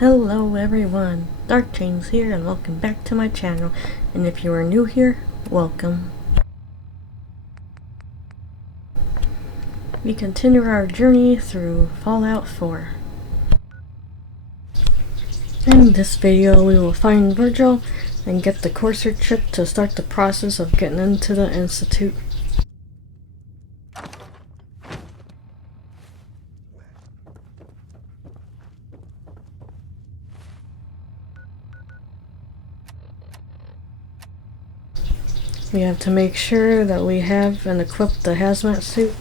Hello everyone, Dark Chains here and welcome back to my channel, and if you are new here, welcome. We continue our journey through Fallout 4. In this video we will find Virgil and get the Courser chip to start the process of getting into the Institute. We have to make sure that we have and equip the hazmat suit.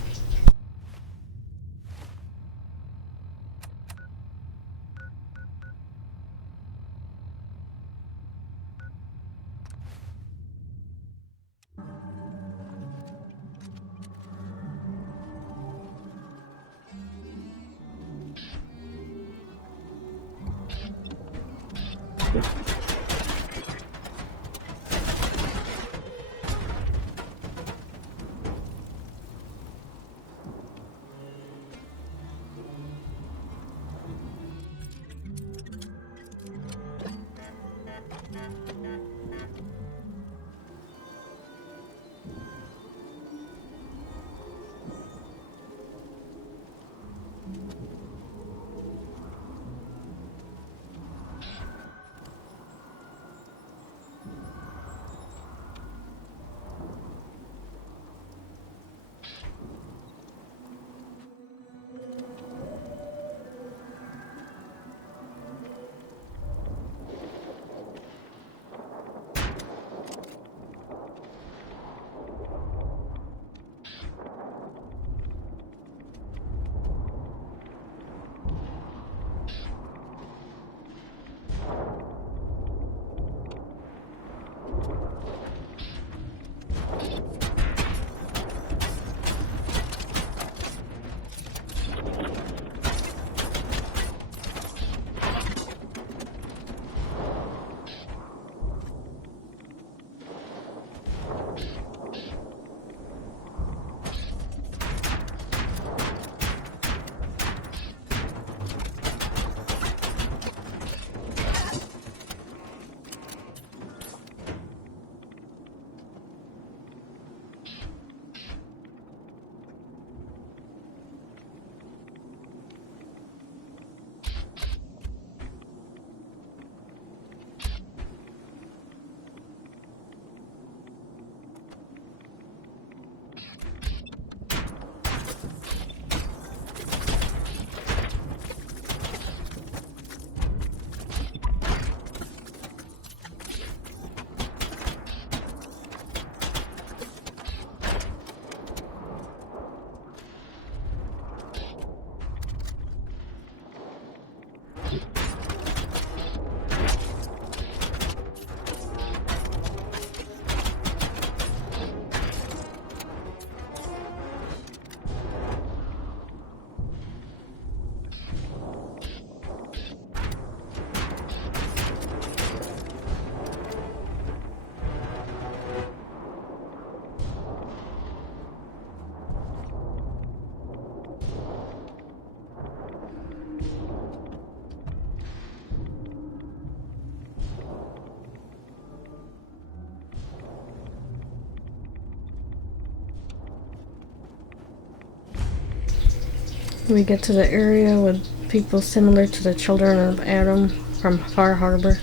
We get to the area with people similar to the children of Adam from Far Harbor.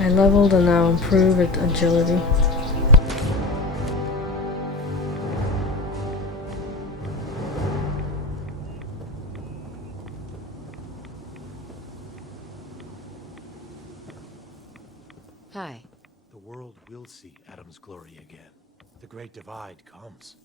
I leveled and now improve its agility. Hi. The world will see Adam's glory again. The Great Divide comes.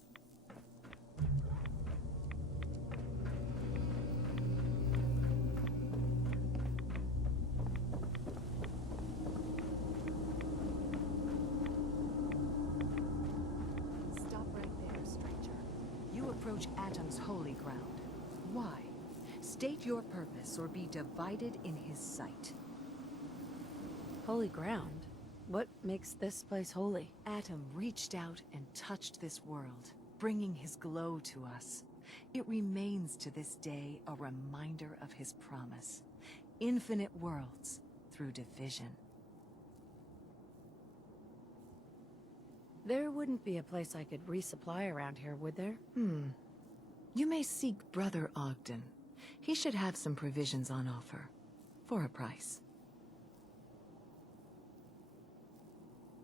Stop right there, stranger. You approach Atom's holy ground. Why? State your purpose or be divided in his sight. Holy ground? What makes this place holy? Atom reached out and touched this world, bringing his glow to us. It remains to this day a reminder of his promise. Infinite worlds through division. There wouldn't be a place I could resupply around here, would there? You may seek Brother Ogden. He should have some provisions on offer. For a price.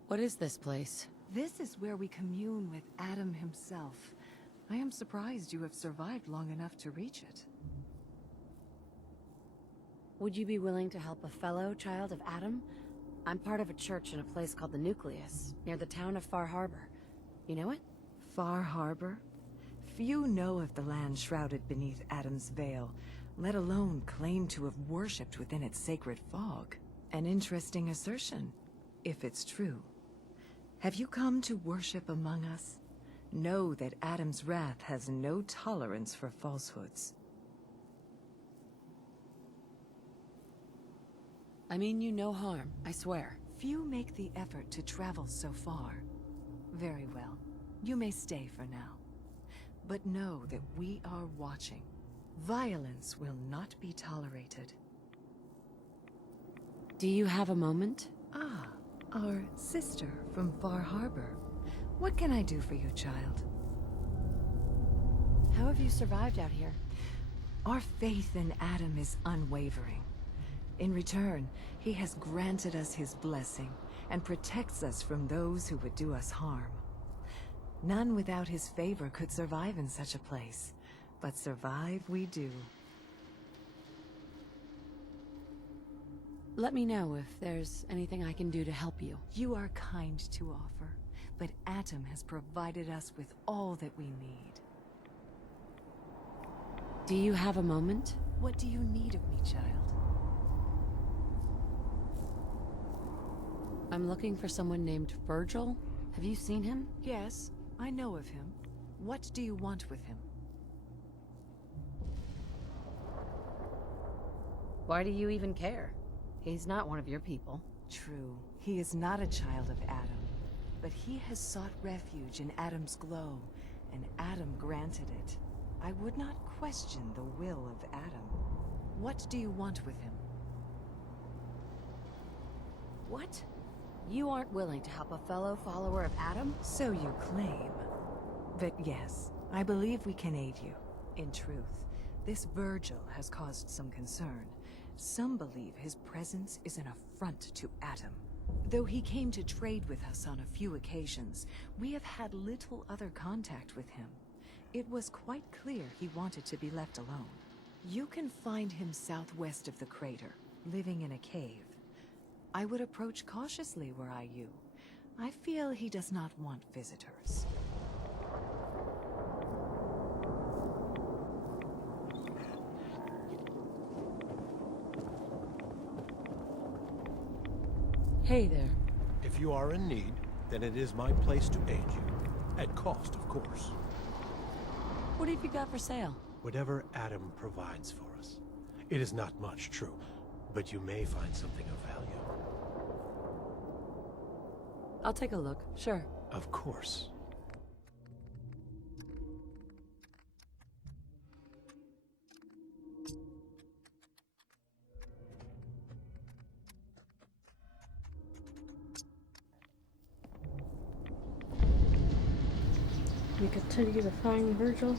What is this place? This is where we commune with Adam himself. I am surprised you have survived long enough to reach it. Would you be willing to help a fellow child of Adam? I'm part of a church in a place called the Nucleus, near the town of Far Harbor. You know it? Far Harbor? Few know of the land shrouded beneath Adam's veil, let alone claim to have worshipped within its sacred fog. An interesting assertion, if it's true. Have you come to worship among us? Know that Adam's wrath has no tolerance for falsehoods. I mean you no harm, I swear. Few make the effort to travel so far. Very well. You may stay for now. But know that we are watching. Violence will not be tolerated. Do you have a moment? Ah, our sister from Far Harbor. What can I do for you, child? How have you survived out here? Our faith in Adam is unwavering. In return, he has granted us his blessing and protects us from those who would do us harm. None without his favor could survive in such a place, but survive we do. Let me know if there's anything I can do to help you. You are kind to offer, but Adam has provided us with all that we need. Do you have a moment? What do you need of me, child? I'm looking for someone named Virgil. Have you seen him? Yes, I know of him. What do you want with him? Why do you even care? He's not one of your people. True, he is not a child of Adam, but he has sought refuge in Adam's glow, and Adam granted it. I would not question the will of Adam. What do you want with him? What? You aren't willing to help a fellow follower of Adam? So you claim. But yes, I believe we can aid you. In truth, this Virgil has caused some concern. Some believe his presence is an affront to Adam. Though he came to trade with us on a few occasions, we have had little other contact with him. It was quite clear he wanted to be left alone. You can find him southwest of the crater, living in a cave. I would approach cautiously were I you. I feel he does not want visitors. Hey there. If you are in need, then it is my place to aid you. At cost, of course. What have you got for sale? Whatever Adam provides for us. It is not much, true, but you may find something of value. I'll take a look, sure. Of course. We continue to find Virgil.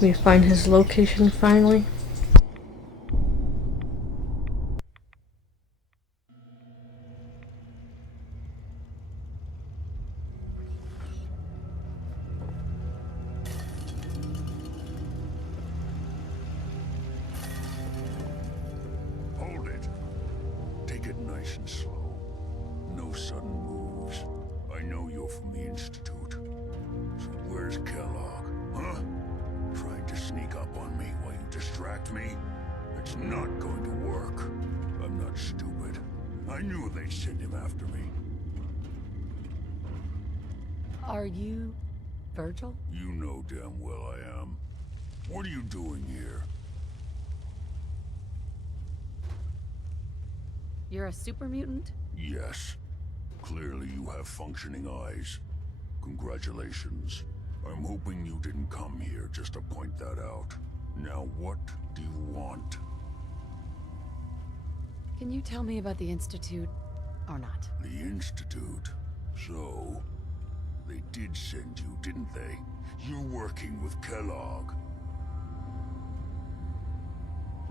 We find his location finally. Hold it. Take it nice and slow. No sudden moves. I know you're from the Institute. So where's Kellogg, huh? Trying to sneak up on me while you distract me? It's not going to work. I'm not stupid. I knew they'd send him after me. Are you... Virgil? You know damn well I am. What are you doing here? You're a super mutant? Yes. Clearly you have functioning eyes. Congratulations. I'm hoping you didn't come here just to point that out. Now what do you want? Can you tell me about the Institute, or not? The Institute? So... they did send you, didn't they? You're working with Kellogg.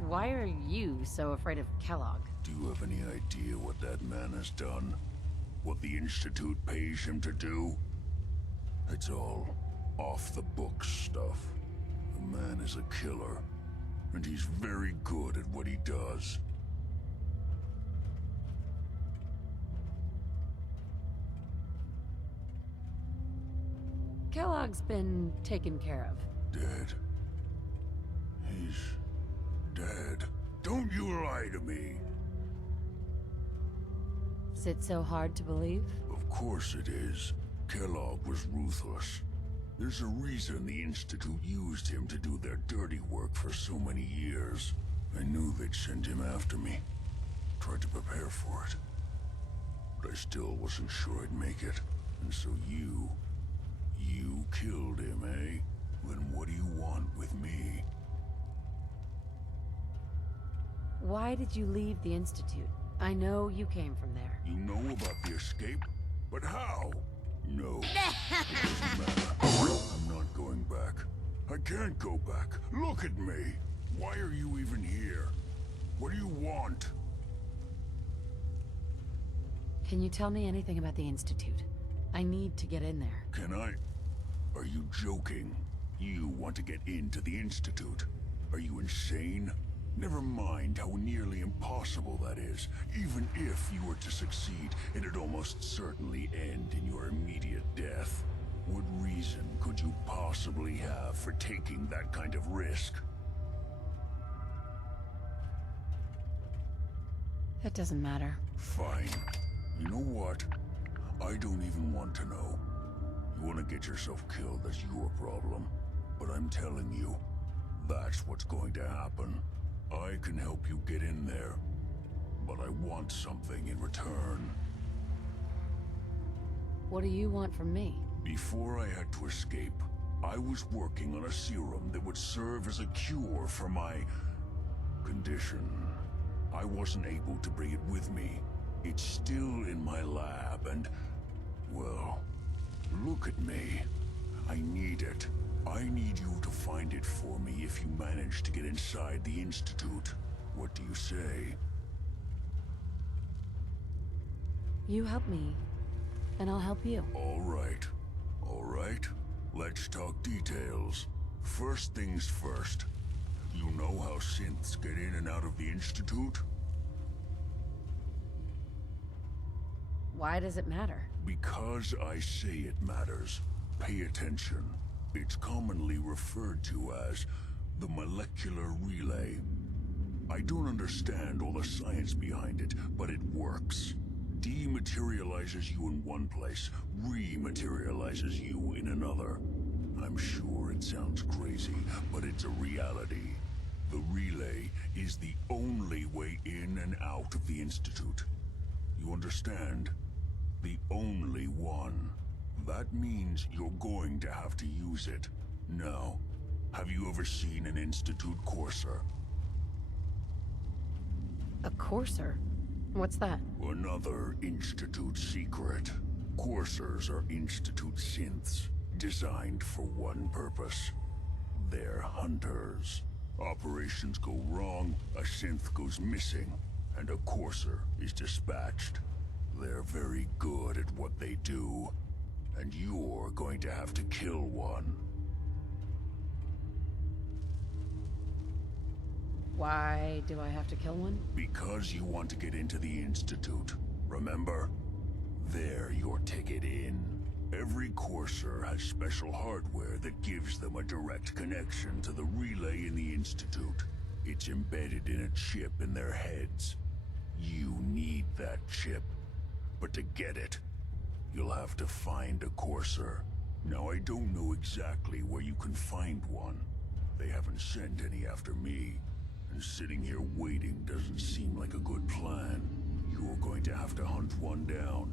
Why are you so afraid of Kellogg? Do you have any idea what that man has done? What the Institute pays him to do? It's all off-the-books stuff. The man is a killer, and he's very good at what he does. Kellogg's been taken care of. Dead. He's dead. Don't you lie to me. Is it so hard to believe? Of course it is. Kellogg was ruthless. There's a reason the Institute used him to do their dirty work for so many years. I knew they'd send him after me. Tried to prepare for it. But I still wasn't sure I'd make it. And so you killed him, eh? Then what do you want with me? Why did you leave the Institute? I know you came from there. You know about the escape? But how? No. It doesn't matter. I'm not going back. I can't go back. Look at me. Why are you even here? What do you want? Can you tell me anything about the Institute? I need to get in there. Can I? Are you joking? You want to get into the Institute? Are you insane? Never mind how nearly impossible that is. Even if you were to succeed, it'd almost certainly end in your immediate death. What reason could you possibly have for taking that kind of risk? It doesn't matter. Fine. You know what? I don't even want to know. You want to get yourself killed, that's your problem. But I'm telling you, that's what's going to happen. I can help you get in there, but I want something in return. What do you want from me? Before I had to escape, I was working on a serum that would serve as a cure for my condition. I wasn't able to bring it with me. It's still in my lab and, well, look at me. I need it. I need you to find it for me if you manage to get inside the Institute. What do you say? You help me, and I'll help you. All right. All right. Let's talk details. First things first. You know how synths get in and out of the Institute? Why does it matter? Because I say it matters. Pay attention. It's commonly referred to as the molecular relay. I don't understand all the science behind it, but it works. Dematerializes you in one place, rematerializes you in another. I'm sure it sounds crazy, but it's a reality. The relay is the only way in and out of the Institute. You understand? The only one. That means you're going to have to use it. Now, have you ever seen an Institute courser? A courser? What's that? Another Institute secret. Coursers are Institute synths, designed for one purpose. They're hunters. Operations go wrong, a synth goes missing, and a courser is dispatched. They're very good at what they do, and you're going to have to kill one. Why do I have to kill one? Because you want to get into the Institute. Remember? They're your ticket in. Every courser has special hardware that gives them a direct connection to the relay in the Institute. It's embedded in a chip in their heads. You need that chip. But to get it, you'll have to find a courser. Now, I don't know exactly where you can find one. They haven't sent any after me. And sitting here waiting doesn't seem like a good plan. You're going to have to hunt one down.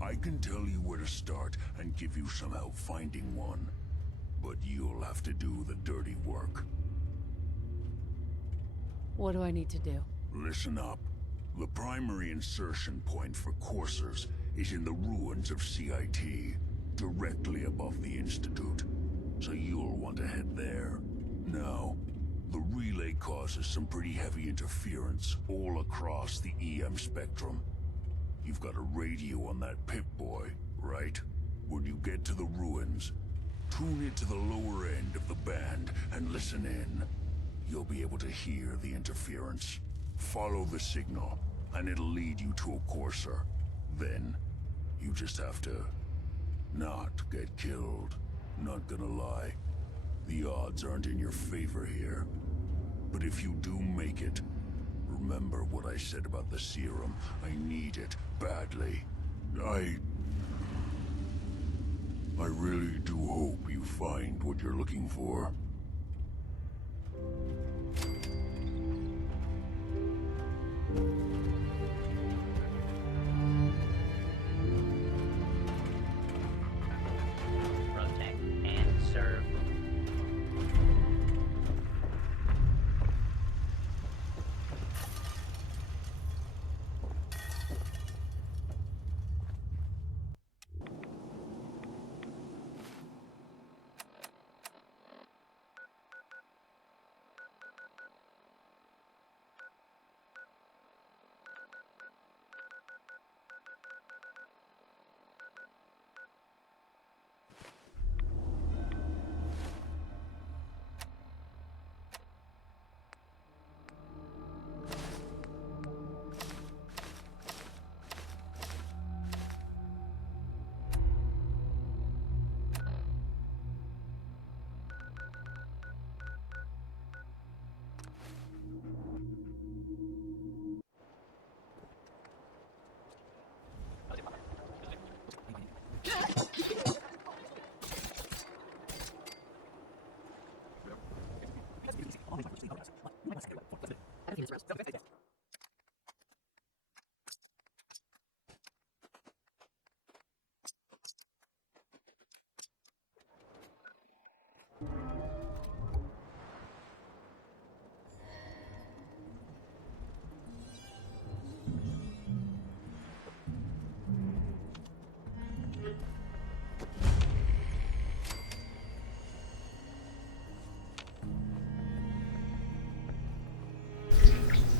I can tell you where to start and give you some help finding one. But you'll have to do the dirty work. What do I need to do? Listen up. The primary insertion point for coursers is in the ruins of CIT, directly above the Institute. So you'll want to head there. Now, the relay causes some pretty heavy interference all across the EM spectrum. You've got a radio on that Pip-Boy, right? When you get to the ruins, tune it to the lower end of the band and listen in. You'll be able to hear the interference. Follow the signal, and it'll lead you to a courser. Then, you just have to not get killed. Not gonna lie, the odds aren't in your favor here. But if you do make it, remember what I said about the serum. I need it badly. I really do hope you find what you're looking for. Protect and serve.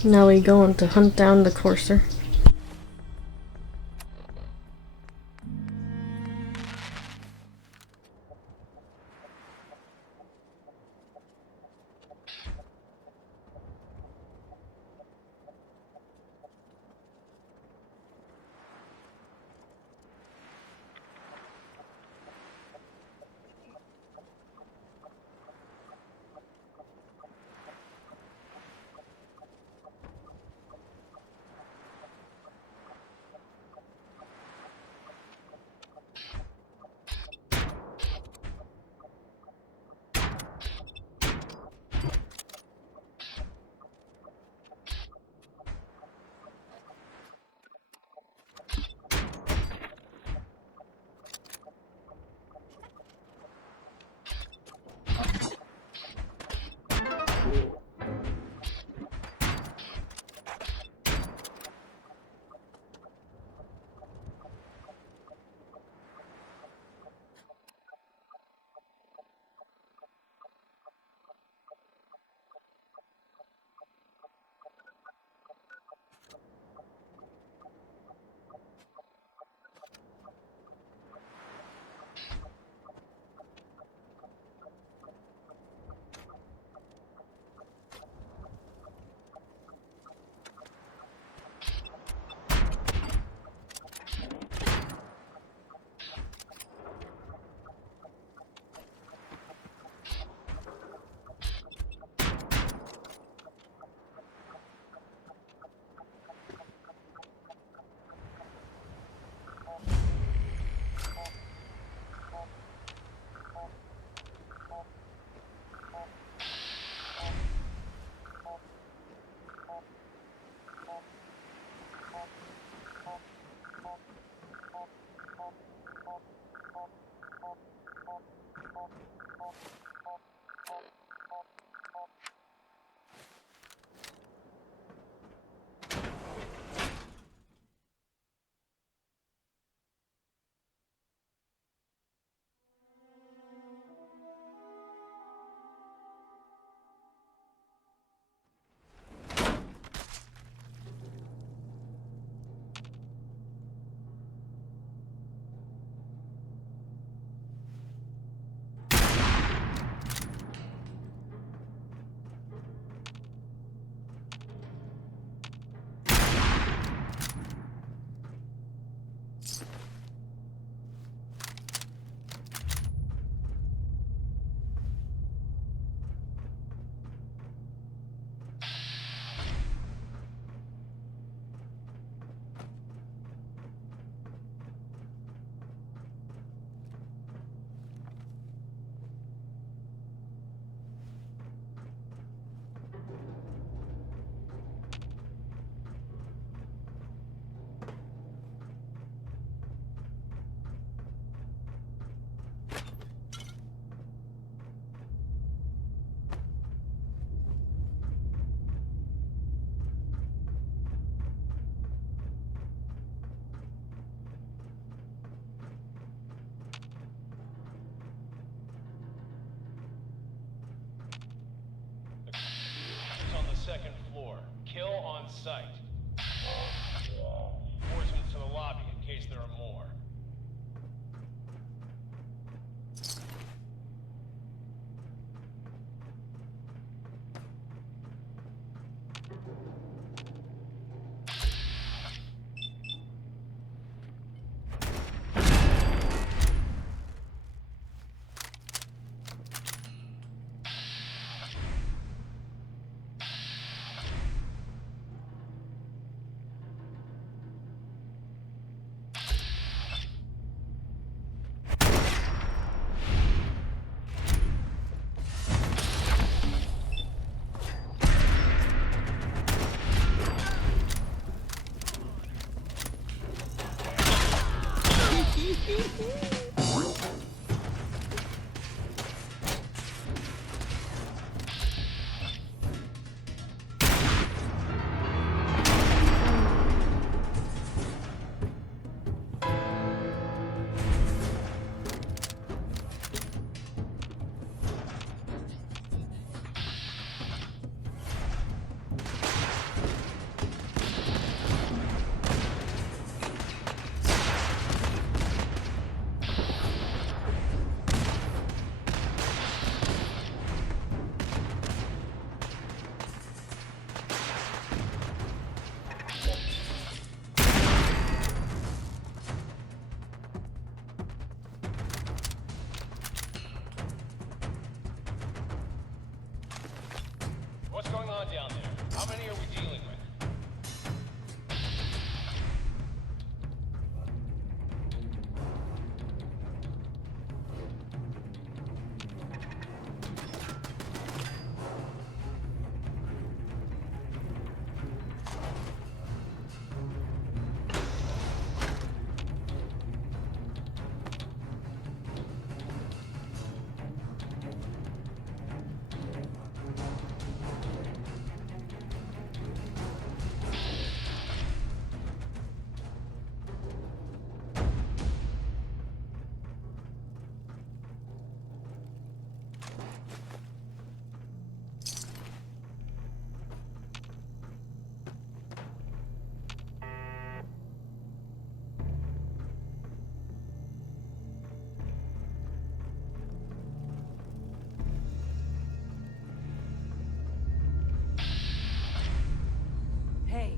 Now we go on to hunt down the courser. sight. Reinforcements to the lobby in case there are more. What's going on down there? How many are we dealing with? Hey,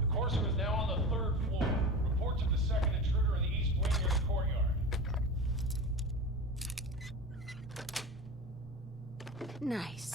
The Corsair is now on the 3rd floor. Report to the second intruder in the east wing near the courtyard. Nice.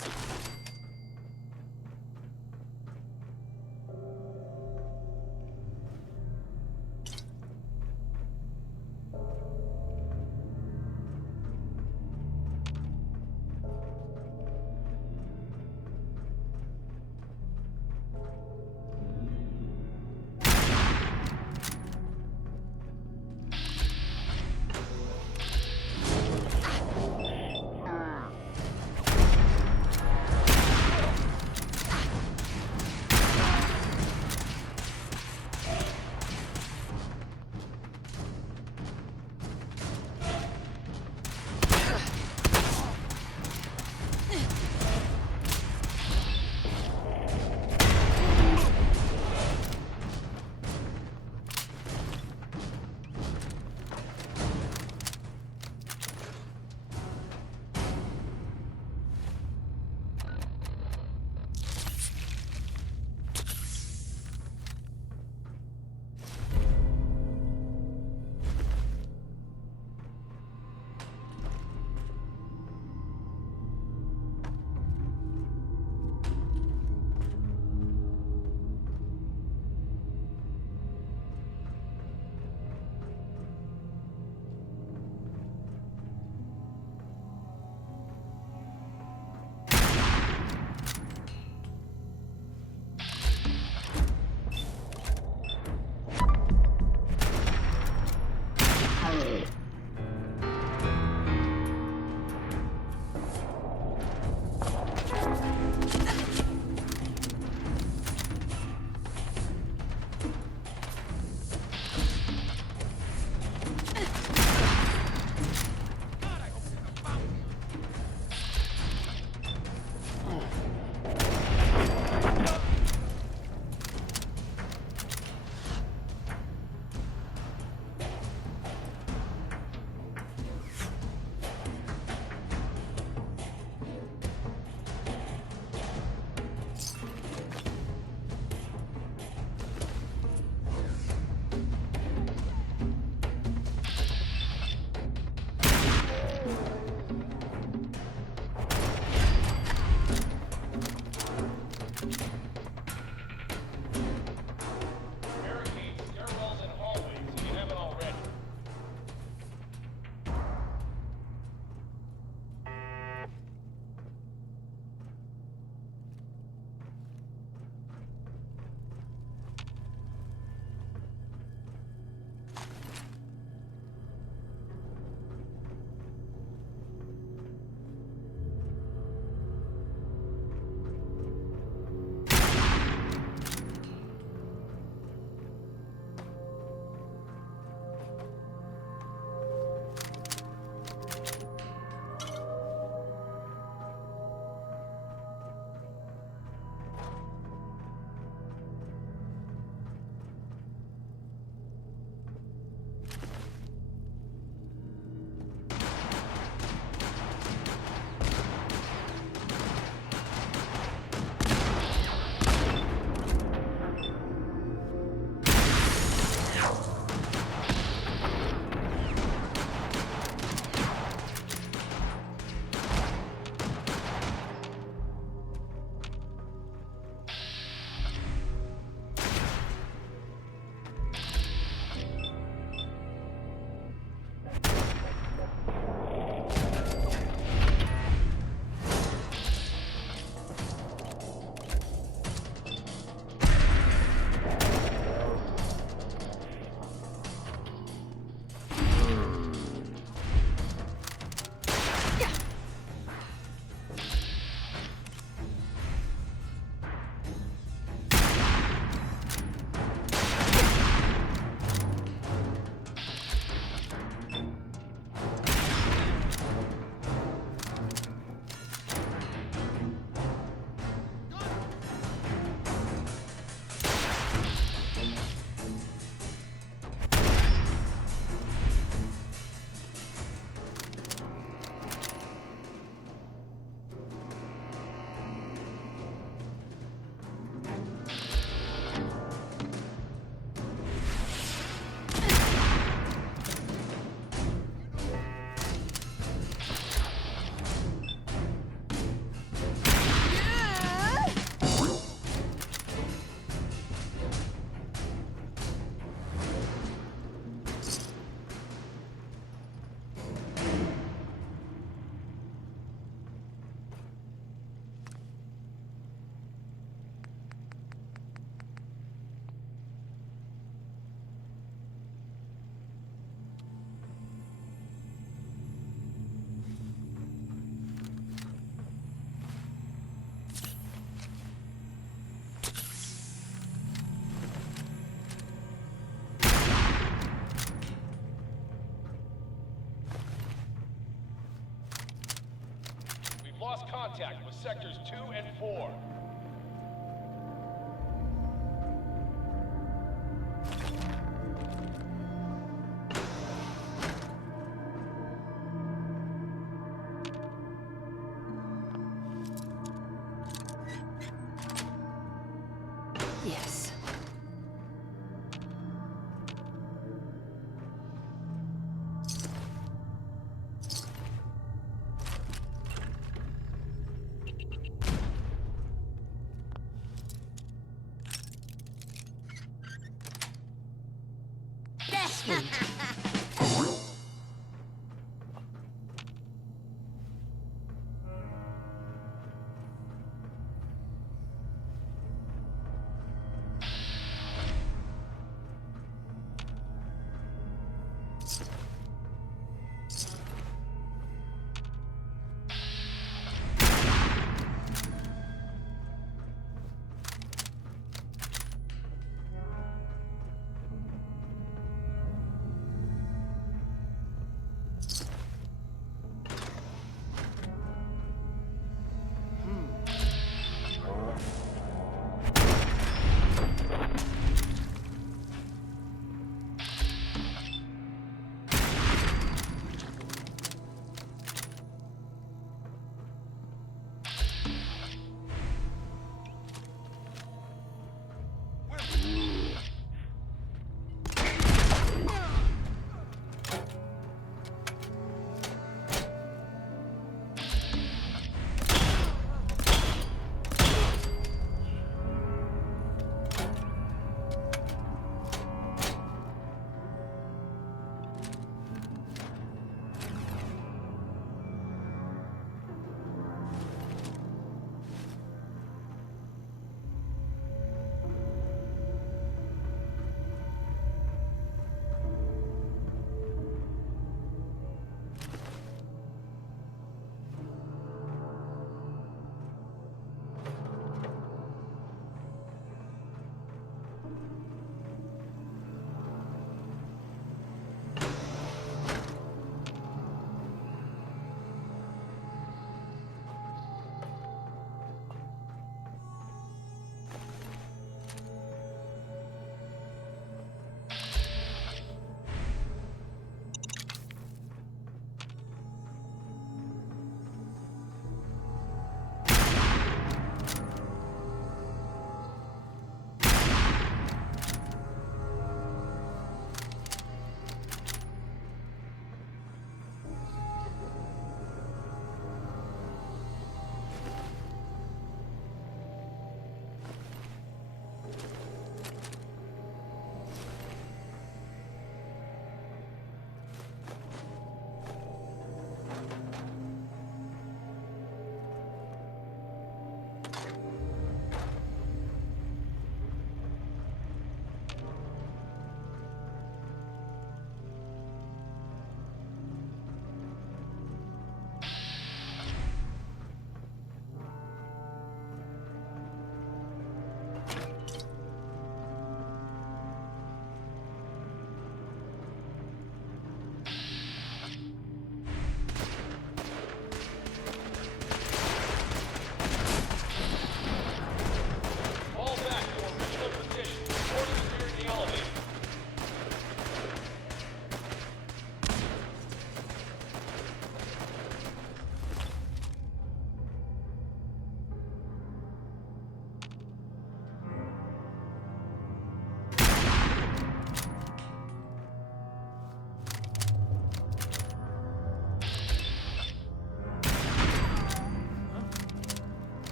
contact with sectors 2 and 4. Yes.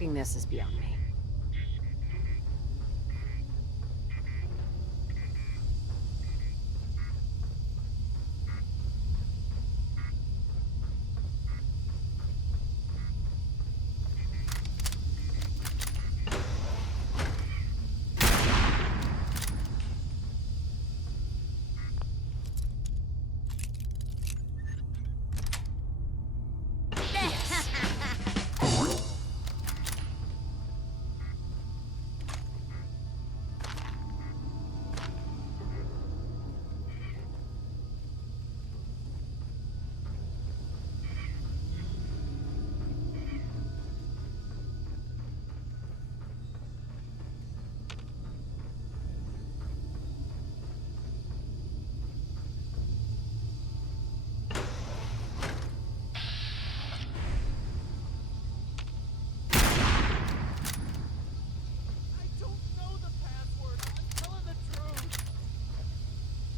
Unlocking this is beyond me.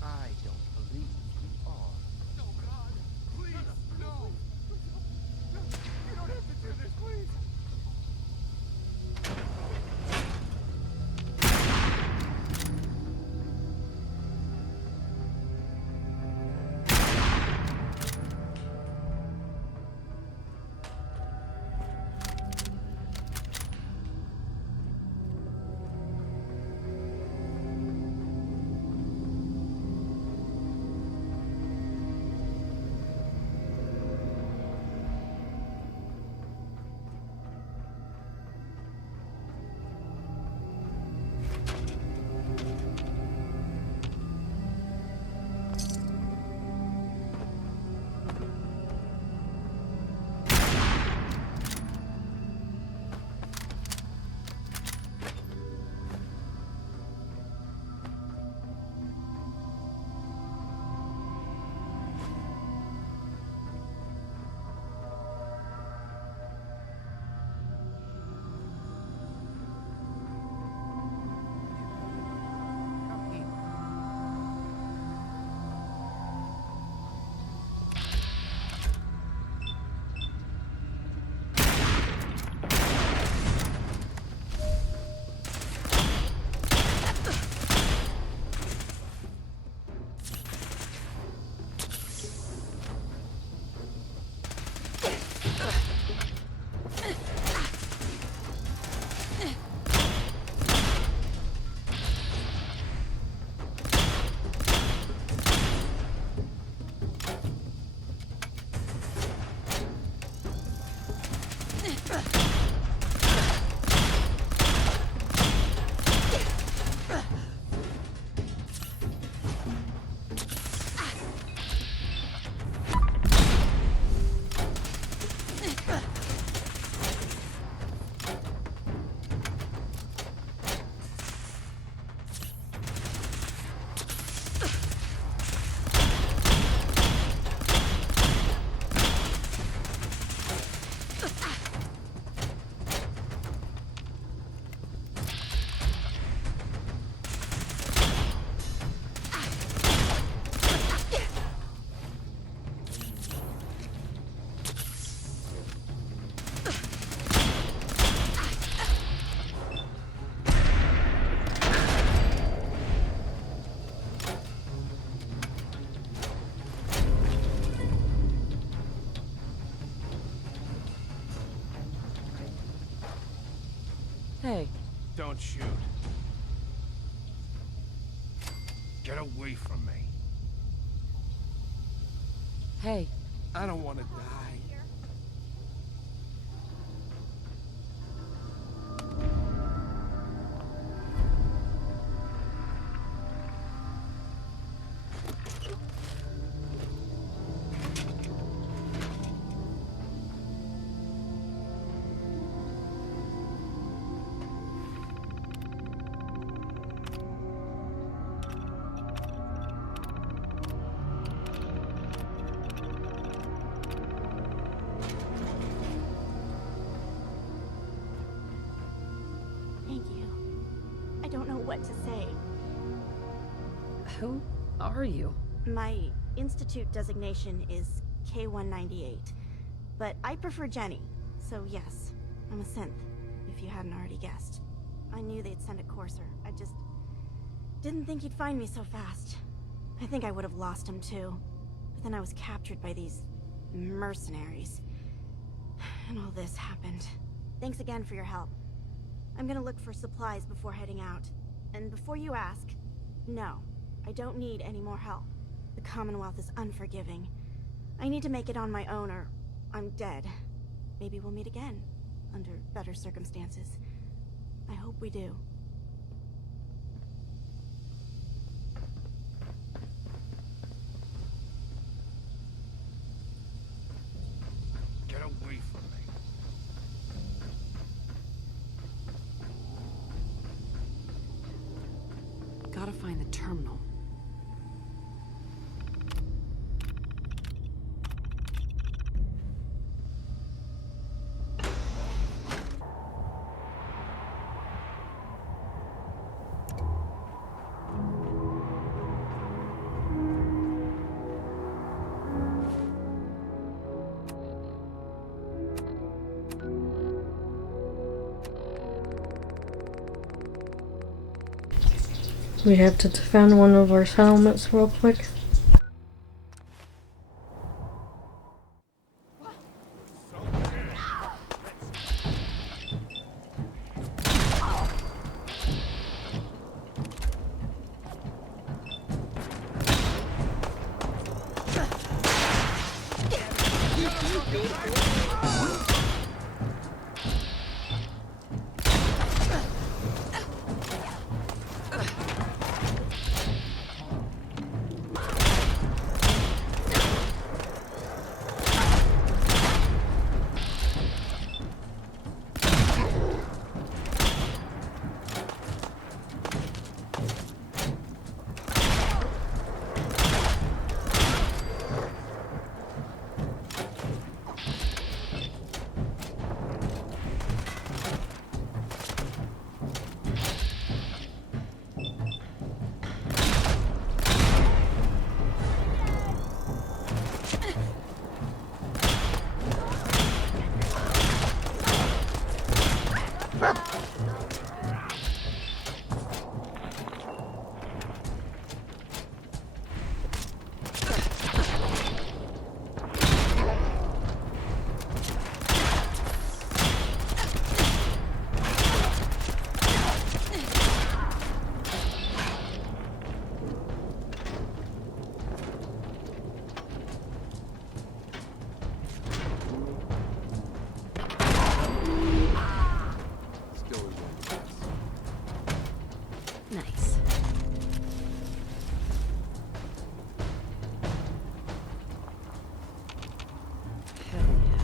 I don't believe you are. No, God, please, no. You don't have to do this, please. Hey. Don't shoot. Get away from me. Hey. I don't want to die. Thank you. I don't know what to say. Who are you? My institute designation is K-198, but I prefer Jenny, so yes, I'm a synth. if you hadn't already guessed. I knew they'd send a courser. I just didn't think he'd find me so fast. I think I would have lost him too. But then I was captured by these mercenaries. And all this happened. Thanks again for your help. I'm gonna look for supplies before heading out. And before you ask, no, I don't need any more help. The Commonwealth is unforgiving. I need to make it on my own or I'm dead. Maybe we'll meet again, under better circumstances. I hope we do. Get away from me. Gotta find the terminal. We have to defend one of our settlements real quick. Nice. Hell yeah.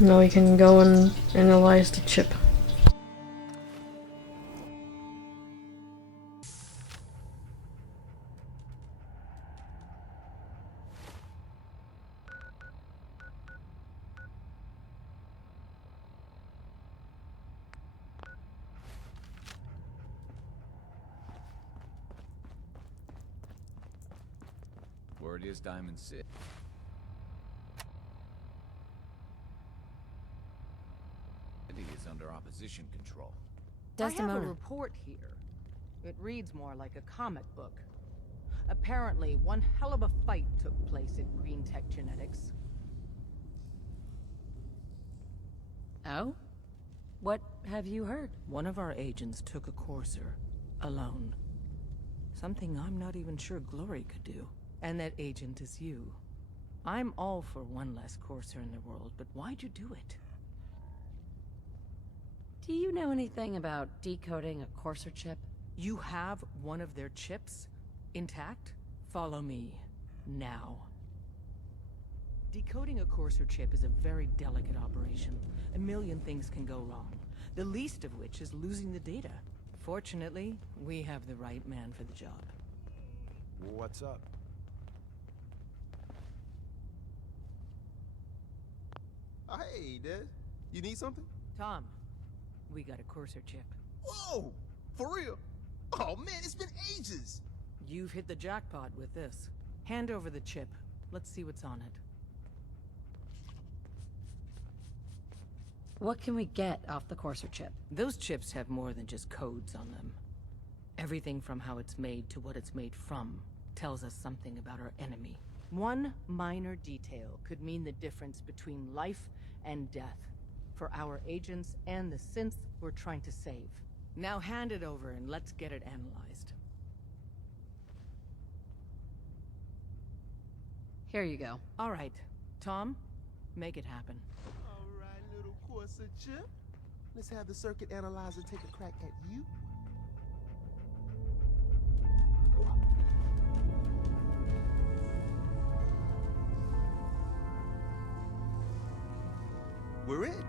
Now we can go and analyze the chip. Word is Diamond City is under opposition control. I have a Desdemona. report here. It reads more like a comic book. Apparently, one hell of a fight took place at Green Tech Genetics. Oh? What have you heard? One of our agents took a courser, alone. Something I'm not even sure Glory could do. And that agent is you. I'm all for one less courser in the world, but why'd you do it? Do you know anything about decoding a courser chip? You have one of their chips intact? Follow me now. Decoding a Courser chip is a very delicate operation. A million things can go wrong, the least of which is losing the data. Fortunately, we have the right man for the job. What's up? Oh, hey, Des. You need something? Tom, we got a Courser chip. Whoa! For real? Oh, man, it's been ages! You've hit the jackpot with this. Hand over the chip. Let's see what's on it. What can we get off the Courser chip? Those chips have more than just codes on them. Everything from how it's made to what it's made from tells us something about our enemy. One minor detail could mean the difference between life and death for our agents and the synth we're trying to save. Now hand it over and let's get it analyzed. Here you go. All right, Tom, make it happen. All right, little Courser chip. Let's have the circuit analyzer take a crack at you. We're in.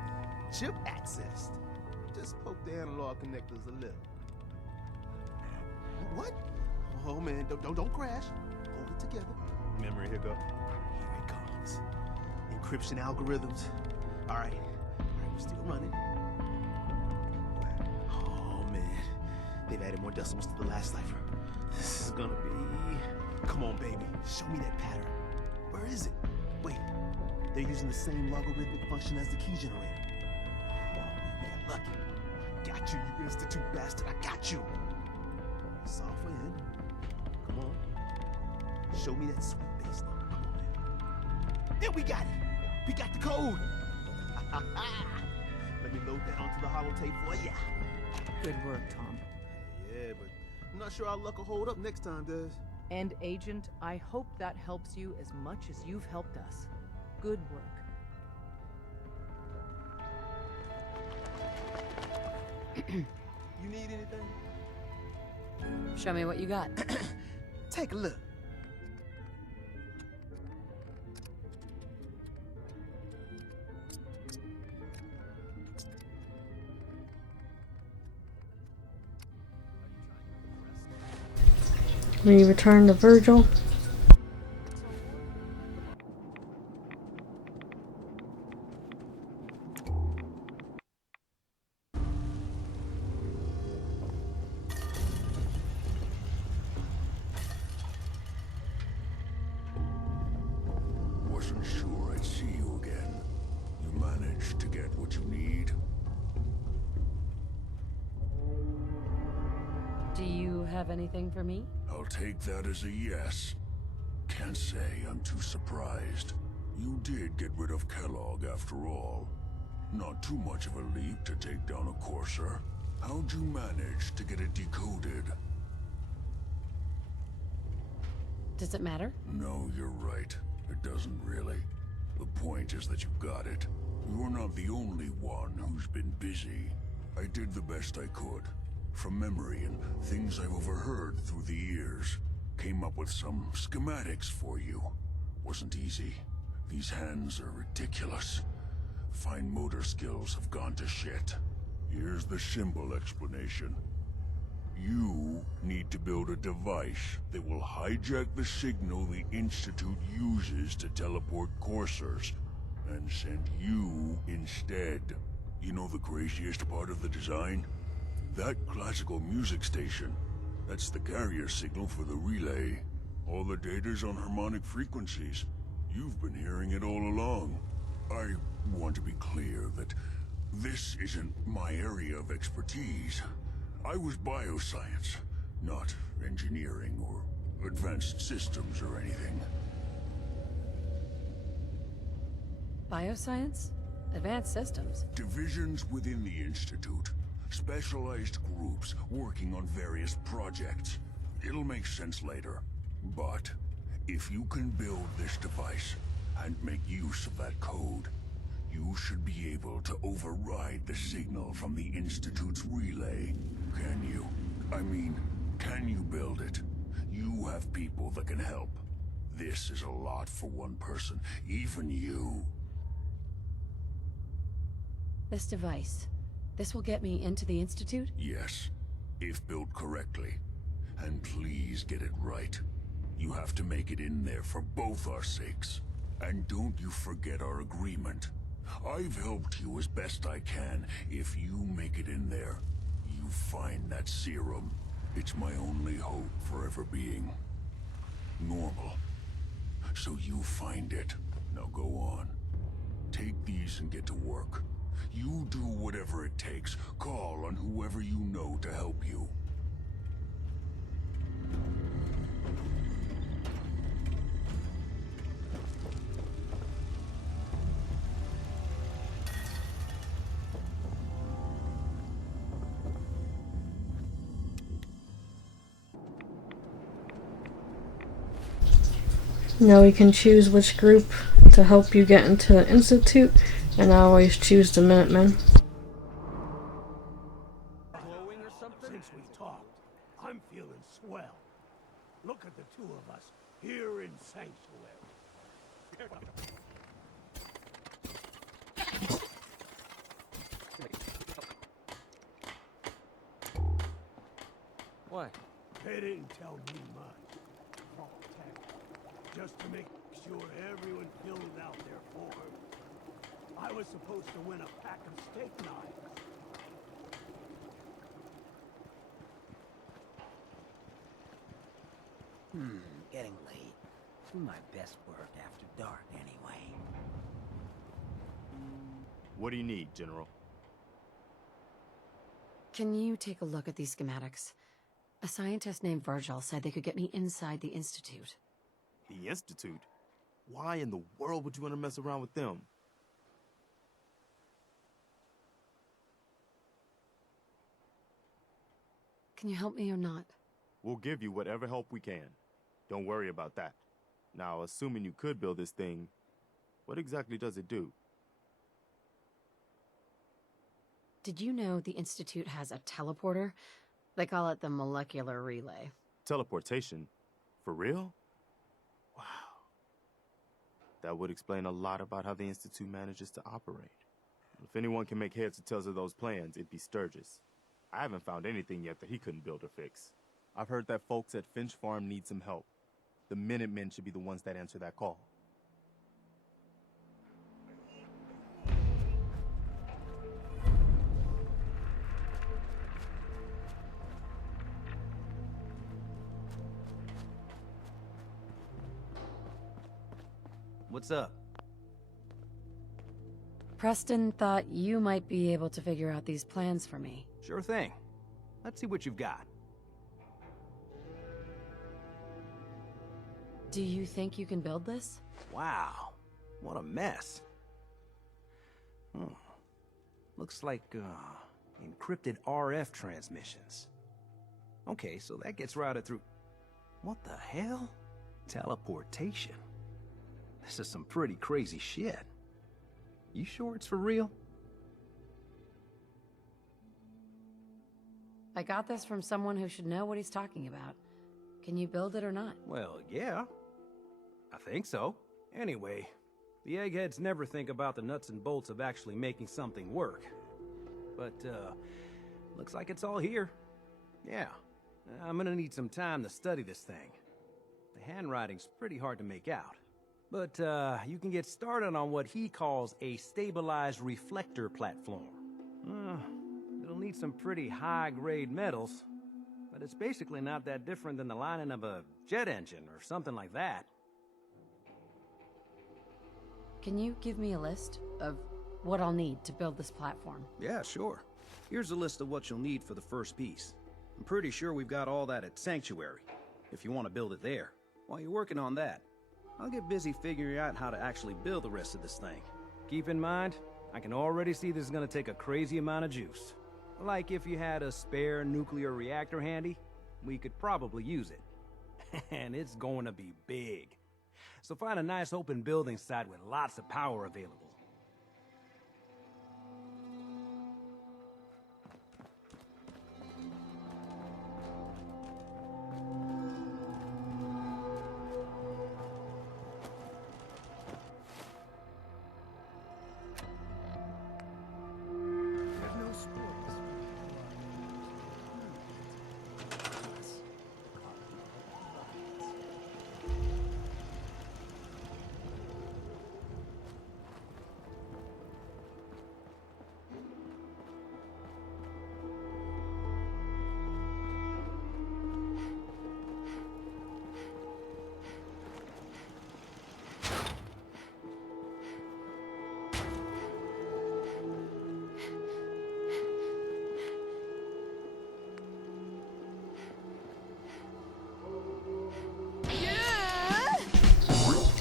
Chip accessed. Just poke the analog connectors a little. What? Oh man, don't crash. Hold it together. Memory hiccup. Here it comes. Encryption algorithms. All right, we're still running. Oh man, they've added more decimals to the last cipher. This is gonna be... Come on, baby. Show me that pattern. Where is it? Wait, they're using the same logarithmic function as the key generator. Oh man, we got lucky. Got you, you institute bastard. I got you. Software in. Come on. Show me that sweet bass number. Come on, man. There we got it. We got the code. Let me load that onto the holotape for ya. Good work, Tom. Yeah, but I'm not sure our luck will hold up next time, Des. And Agent, I hope that helps you as much as you've helped us. Good work. You need anything? Show me what you got. Take a look. We return to Virgil. Wasn't sure I'd see you again. You managed to get what you need? Do you have anything for me? I'll take that as a yes. Can't say I'm too surprised. You did get rid of Kellogg after all. Not too much of a leap to take down a Courser. How'd you manage to get it decoded? Does it matter? No, you're right. It doesn't really. The point is that you got it. You're not the only one who's been busy. I did the best I could. From memory and things I've overheard through the years. Came up with some schematics for you. Wasn't easy. These hands are ridiculous. Fine motor skills have gone to shit. Here's the simple explanation. You need to build a device that will hijack the signal the Institute uses to teleport coursers, and send you instead. You know the craziest part of the design? That classical music station. That's the carrier signal for the relay. All the data's on harmonic frequencies. You've been hearing it all along. I want to be clear that this isn't my area of expertise. I was bioscience, not engineering or advanced systems or anything. Bioscience? Advanced systems? Divisions within the Institute. Specialized groups working on various projects. It'll make sense later. But if you can build this device and make use of that code, you should be able to override the signal from the Institute's relay. Can you? I mean, can you build it? You have people that can help. This is a lot for one person, even you. This device, this will get me into the Institute? Yes, if built correctly. And please get it right. You have to make it in there for both our sakes. And don't you forget our agreement. I've helped you as best I can. If you make it in there, you find that serum. It's my only hope for ever being normal. So you find it. Now go on. Take these and get to work. You do whatever it takes. Call on whoever you know to help you. Now we can choose which group to help you get into the Institute, and I always choose the Minutemen. Since we talked, I'm feeling swell. Look at the two of us here in Sanctuary. What? They didn't tell me much. All tech. Just to make sure everyone filled out their form. I was supposed to win a pack of steak knives. Getting late. Do my best work after dark anyway. What do you need, General? Can you take a look at these schematics? A scientist named Virgil said they could get me inside the Institute. The Institute? Why in the world would you want to mess around with them? Can you help me or not? We'll give you whatever help we can. Don't worry about that. Now, assuming you could build this thing, what exactly does it do? Did you know the Institute has a teleporter? They call it the molecular relay. Teleportation? For real? Wow. That would explain a lot about how the Institute manages to operate. If anyone can make heads or tails of those plans, it'd be Sturgis. I haven't found anything yet that he couldn't build or fix. I've heard that folks at Finch Farm need some help. The Minutemen should be the ones that answer that call. What's up? Preston thought you might be able to figure out these plans for me. Sure thing. Let's see what you've got. Do you think you can build this? Wow. What a mess. Looks like, encrypted RF transmissions. Okay, so that gets routed through... What the hell? Teleportation. This is some pretty crazy shit. You sure it's for real? I got this from someone who should know what he's talking about. Can you build it or not? Well, yeah. I think so. Anyway, the eggheads never think about the nuts and bolts of actually making something work. But, looks like it's all here. Yeah. I'm gonna need some time to study this thing. The handwriting's pretty hard to make out. But, you can get started on what he calls a stabilized reflector platform. It'll need some pretty high-grade metals, but it's basically not that different than the lining of a jet engine or something like that. Can you give me a list of what I'll need to build this platform? Yeah, sure. Here's a list of what you'll need for the first piece. I'm pretty sure we've got all that at Sanctuary, if you want to build it there. While you're working on that, I'll get busy figuring out how to actually build the rest of this thing. Keep in mind, I can already see this is gonna take a crazy amount of juice. Like if you had a spare nuclear reactor handy, we could probably use it. And it's going to be big. So find a nice open building site with lots of power available.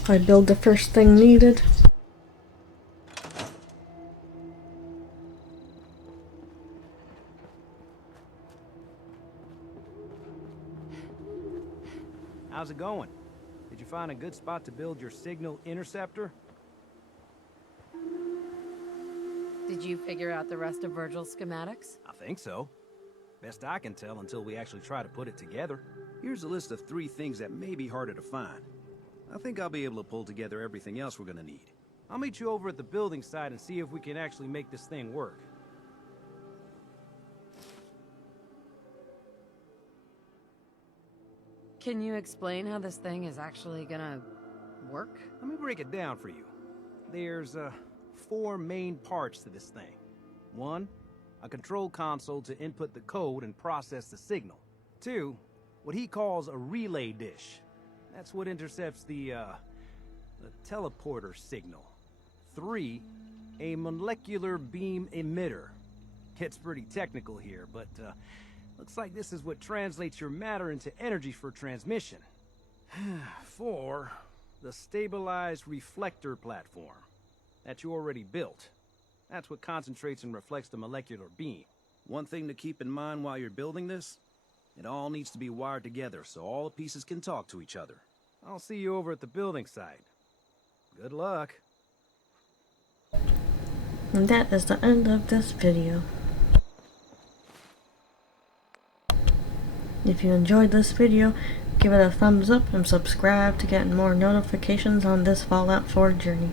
I build the first thing needed. How's it going? Did you find a good spot to build your signal interceptor? Did you figure out the rest of Virgil's schematics? I think so. Best I can tell until we actually try to put it together. Here's a list of 3 things that may be harder to find. I think I'll be able to pull together everything else we're gonna need. I'll meet you over at the building site and see if we can actually make this thing work. Can you explain how this thing is actually gonna work? Let me break it down for you. There's 4 main parts to this thing. 1, a control console to input the code and process the signal. 2, what he calls a relay dish. That's what intercepts the teleporter signal. 3, a molecular beam emitter. It's pretty technical here, but looks like this is what translates your matter into energy for transmission. 4, the stabilized reflector platform that you already built. That's what concentrates and reflects the molecular beam. One thing to keep in mind while you're building this, it all needs to be wired together so all the pieces can talk to each other. I'll see you over at the building site. Good luck. And that is the end of this video. If you enjoyed this video, give it a thumbs up and subscribe to get more notifications on this Fallout 4 journey.